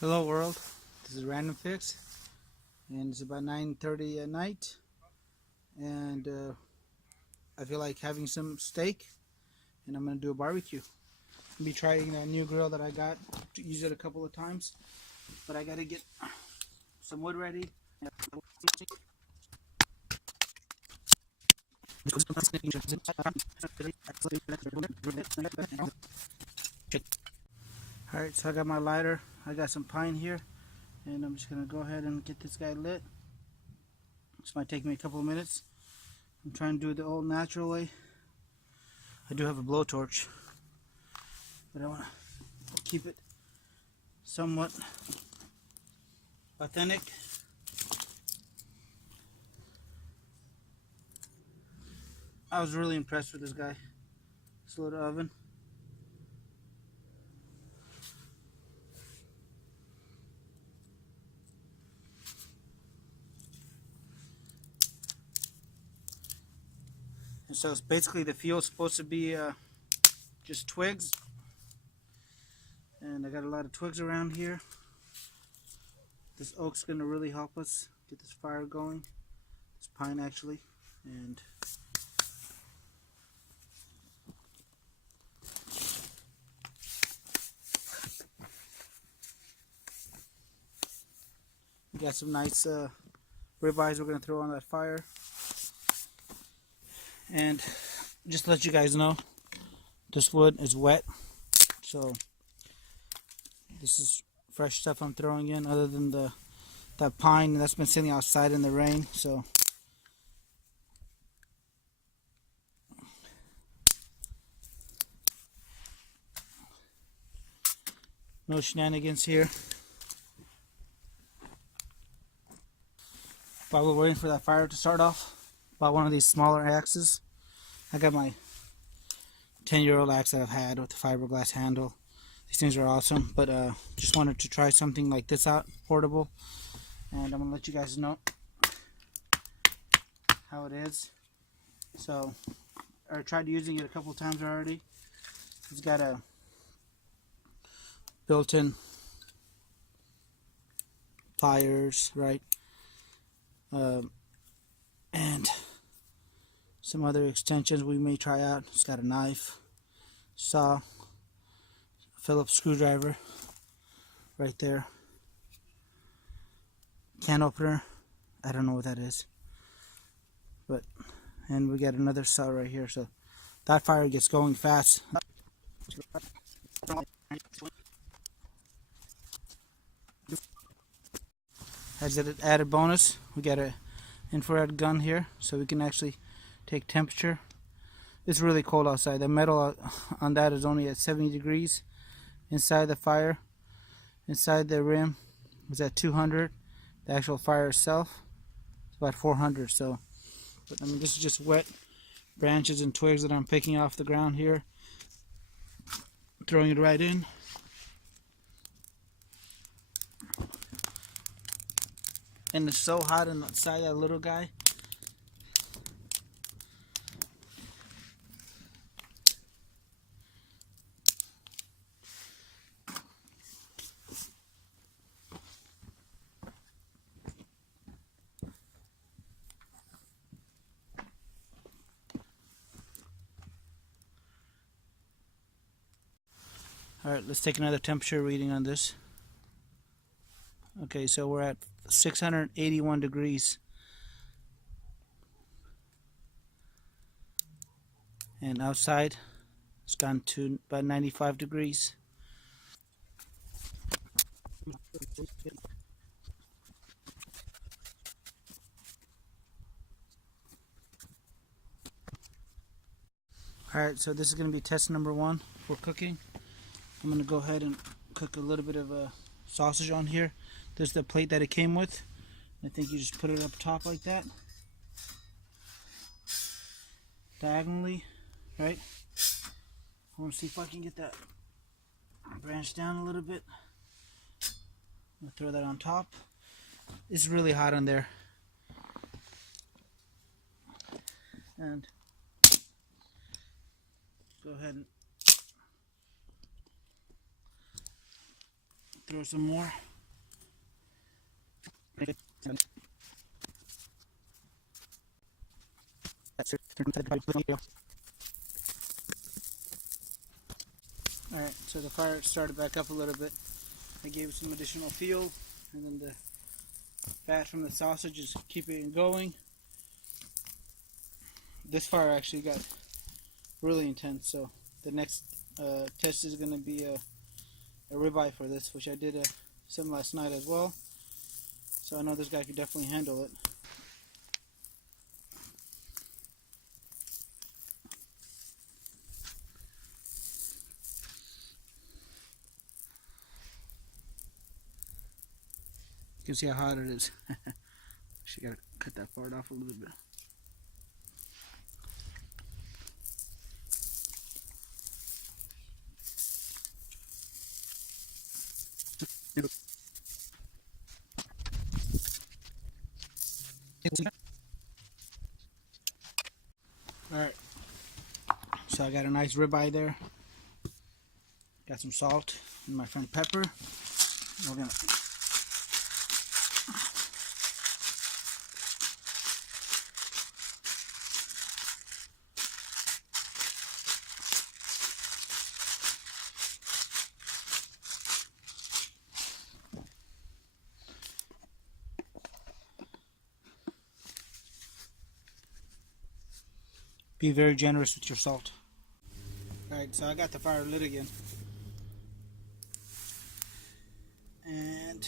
Hello world, this is Random Fix, and it's about 9:30 at night, and I feel like having some steak, and I'm going to do a barbecue. I'll be trying that new grill that I got, to use it a couple of times, but I got to get some wood ready. Alright, so I got my lighter, I got some pine here, and I'm just going to go ahead and get this guy lit. This might take me a couple of minutes. I'm trying to do it the old natural way. I do have a blowtorch, but I want to keep it somewhat authentic. I was really impressed with this guy. This little oven. And so it's basically the fuel is supposed to be just twigs, and I got a lot of twigs around here. This oak's gonna really help us get this fire going. It's pine actually, and we got some nice ribeyes we're gonna throw on that fire. And just to let you guys know, this wood is wet, so this is fresh stuff I'm throwing in, other than that pine that's been sitting outside in the rain. So no shenanigans here. While we're waiting for that fire to start off, bought one of these smaller axes. I got my 10-year-old axe that I've had with the fiberglass handle. These things are awesome, but just wanted to try something like this out, portable, and I'm gonna let you guys know how it is. So I tried using it a couple times already. It's got a built-in pliers, right, and some other extensions we may try out. It's got a knife, saw, Phillips screwdriver right there, can opener, I don't know what that is, but, and we got another saw right here. So that fire gets going fast. As an added bonus, we got a infrared gun here, so we can actually take temperature. It's really cold outside. The metal on that is only at 70 degrees inside the fire. Inside the rim is at 200. The actual fire itself is about 400. So, but I mean, this is just wet branches and twigs that I'm picking off the ground here, throwing it right in. And it's so hot inside that little guy. Alright, let's take another temperature reading on this. Okay, so we're at 681 degrees. And outside, it's gone to about 95 degrees. Alright, so this is going to be test number 1 for cooking. I'm going to go ahead and cook a little bit of sausage on here. There's the plate that it came with. I think you just put it up top like that, diagonally, right? I want to see if I can get that branch down a little bit. I'm going to throw that on top. It's really hot on there. And go ahead and throw some more. Alright, so the fire started back up a little bit. I gave it some additional fuel, and then the fat from the sausage is keeping it going. This fire actually got really intense, so the next test is going to be a ribeye for this, which I did some last night as well. So I know this guy could definitely handle it. You can see how hot it is. Actually gotta cut that part off a little bit. Alright, so I got a nice ribeye there. Got some salt and my friend pepper. We're gonna be very generous with your salt. Alright, so I got the fire lit again. And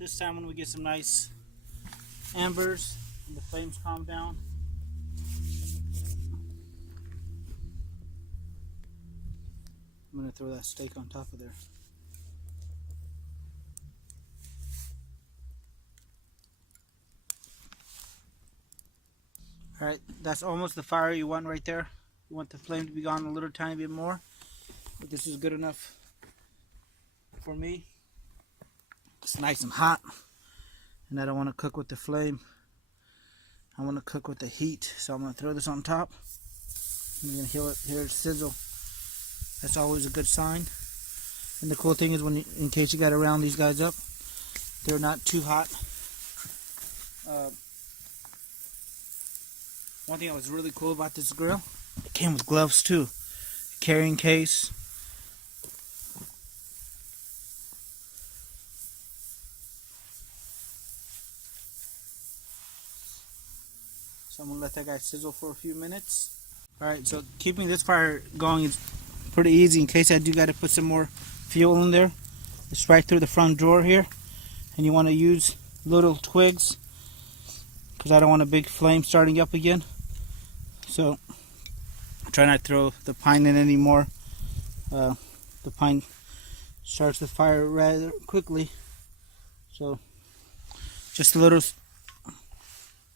this time when we get some nice ambers and the flames calm down, I'm going to throw that steak on top of there. Alright, that's almost the fire you want right there. You want the flame to be gone a little tiny bit more, but this is good enough for me. It's nice and hot, and I don't want to cook with the flame. I want to cook with the heat, so I'm going to throw this on top. I'm going to hear it sizzle. That's always a good sign. And the cool thing is, when you, in case you got to round these guys up, they're not too hot. One thing that was really cool about this grill, it came with gloves too. Carrying case. So I'm going to let that guy sizzle for a few minutes. Alright, so keeping this fire going is pretty easy in case I do got to put some more fuel in there. It's right through the front drawer here. And you want to use little twigs, because I don't want a big flame starting up again. So try not to throw the pine in anymore. The pine starts the fire rather quickly. So just the little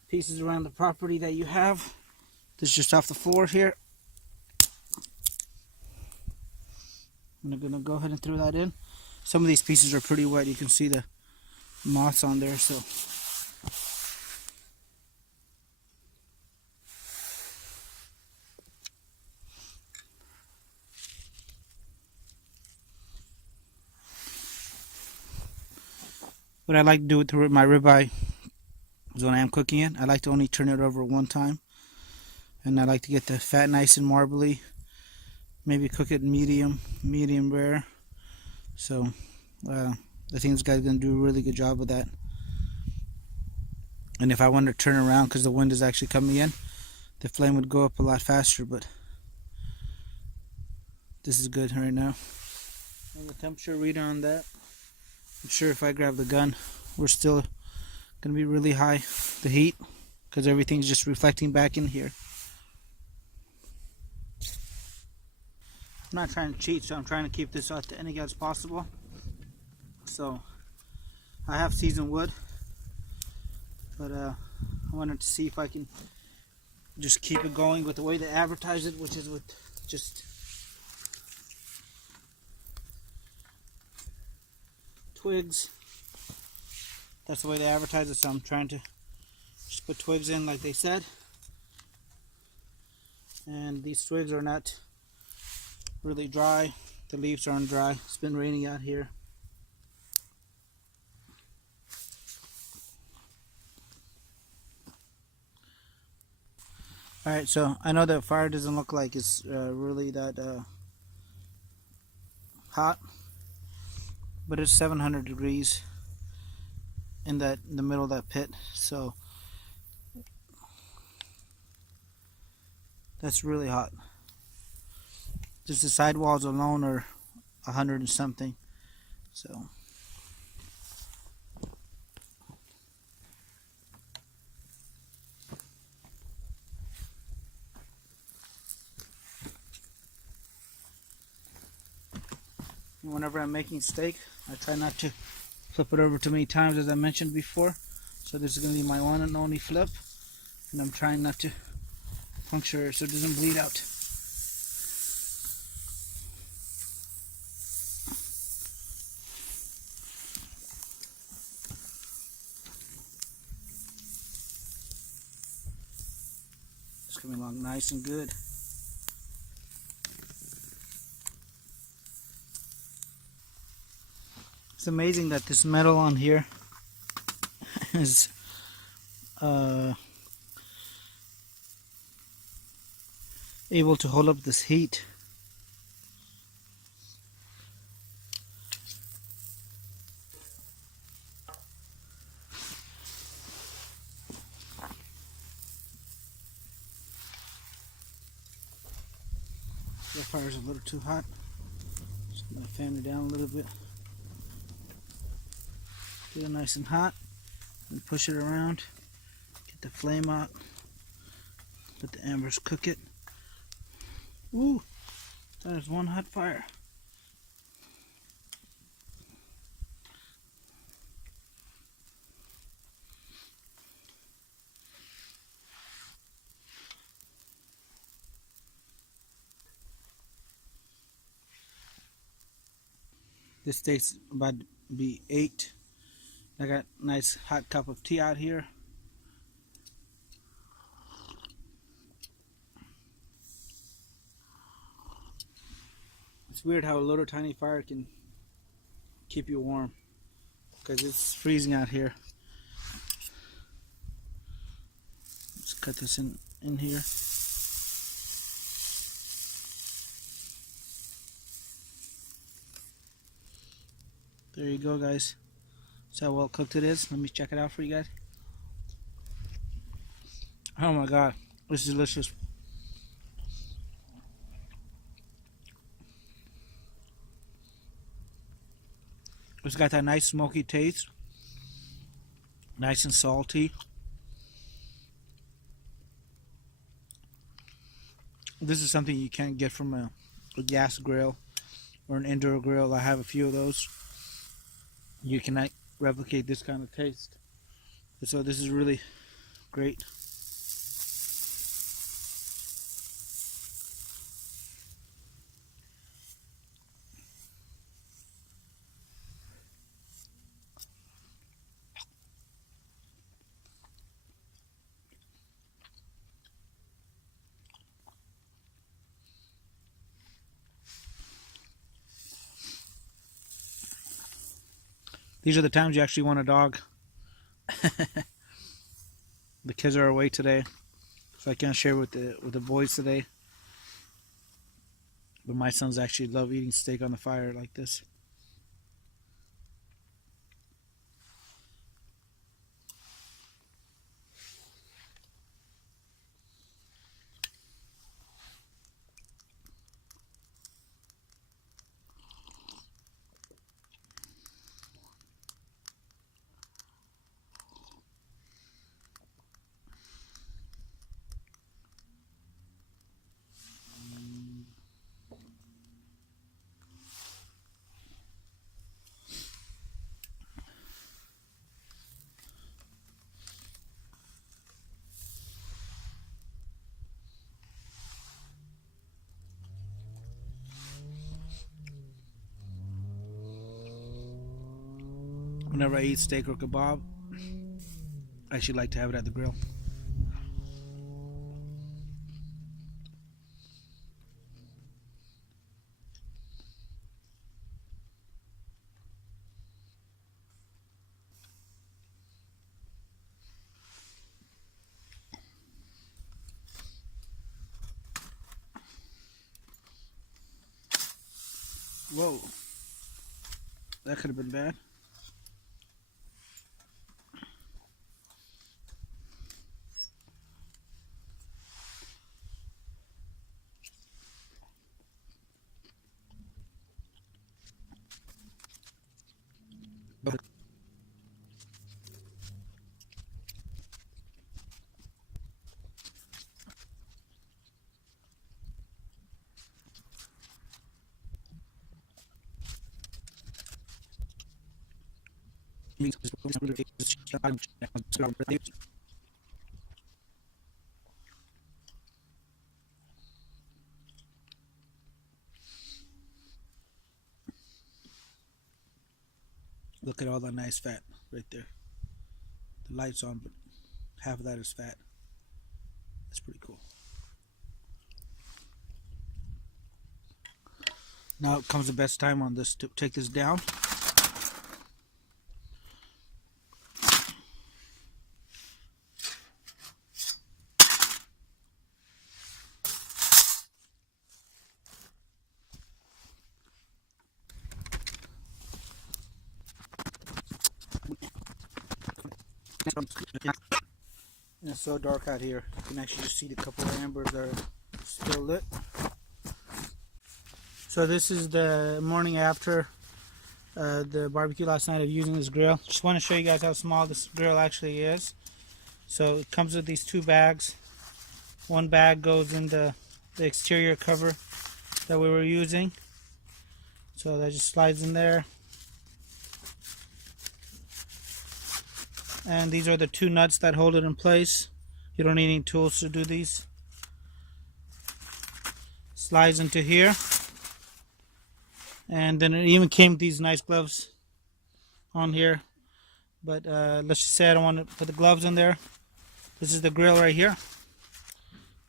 pieces around the property that you have. This is just off the floor here. I'm going to go ahead and throw that in. Some of these pieces are pretty wet. You can see the moss on there. So what I like to do with my ribeye is when I am cooking it, I like to only turn it over one time. And I like to get the fat nice and marbly. Maybe cook it medium rare. So I think this guy's going to do a really good job of that. And if I wanted to turn around because the wind is actually coming in, the flame would go up a lot faster. But this is good right now. And the temperature reader on that, I'm sure if I grab the gun, we're still going to be really high, the heat, because everything's just reflecting back in here. I'm not trying to cheat, so I'm trying to keep this out to any as possible. So I have seasoned wood, but I wanted to see if I can just keep it going with the way they advertise it, which is with just twigs. That's the way they advertise it, so I'm trying to just put twigs in like they said. And these twigs are not really dry. The leaves aren't dry. It's been raining out here. Alright, so I know the fire doesn't look like it's really that hot, but it's 700 degrees in the middle of that pit, so that's really hot. Just the sidewalls alone are 100 and something. So whenever I'm making steak, I try not to flip it over too many times, as I mentioned before. So this is going to be my one and only flip, and I'm trying not to puncture it so it doesn't bleed out. It's coming along nice and good. It's amazing that this metal on here is able to hold up this heat. The fire's a little too hot, so I'm going to fan it down a little bit. Get it nice and hot, and push it around. Get the flame out. Let the embers cook it. Ooh, that is one hot fire. This steak's about to be 8. I got a nice hot cup of tea out here. It's weird how a little tiny fire can keep you warm, because it's freezing out here. Let's cut this in here. There you go, guys. See how well cooked it is. Let me check it out for you guys. Oh my god, this is delicious. It's got that nice smoky taste, nice and salty. This is something you can't get from a gas grill or an indoor grill. I have a few of those. You cannot replicate this kind of taste. So this is really great. These are the times you actually want a dog. The kids are away today, so I can't share with the boys today. But my sons actually love eating steak on the fire like this. Whenever I eat steak or kebab, I actually like to have it at the grill. Whoa, that could have been bad. Look at all that nice fat right there. The light's on, but half of that is fat. That's pretty cool. Now comes the best time on this to take this down. It's so dark out here. You can actually just see the couple of embers that are still lit. So this is the morning after the barbecue last night of using this grill. Just want to show you guys how small this grill actually is. So it comes with these two bags. One bag goes in the exterior cover that we were using. So that just slides in there. And these are the two nuts that hold it in place. You don't need any tools to do these. Slides into here. And then it even came with these nice gloves on here. But let's just say I don't want to put the gloves in there. This is the grill right here.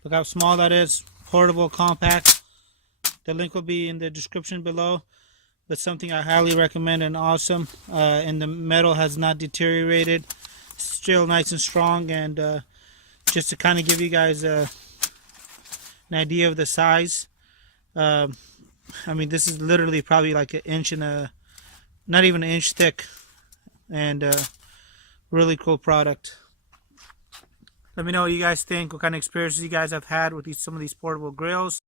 Look how small that is. Portable, compact. The link will be in the description below. But something I highly recommend and awesome. And the metal has not deteriorated. Still nice and strong. And just to kind of give you guys an idea of the size. I mean, this is literally probably like an inch and not even an inch thick. And really cool product. Let me know what you guys think, what kind of experiences you guys have had with some of these portable grills.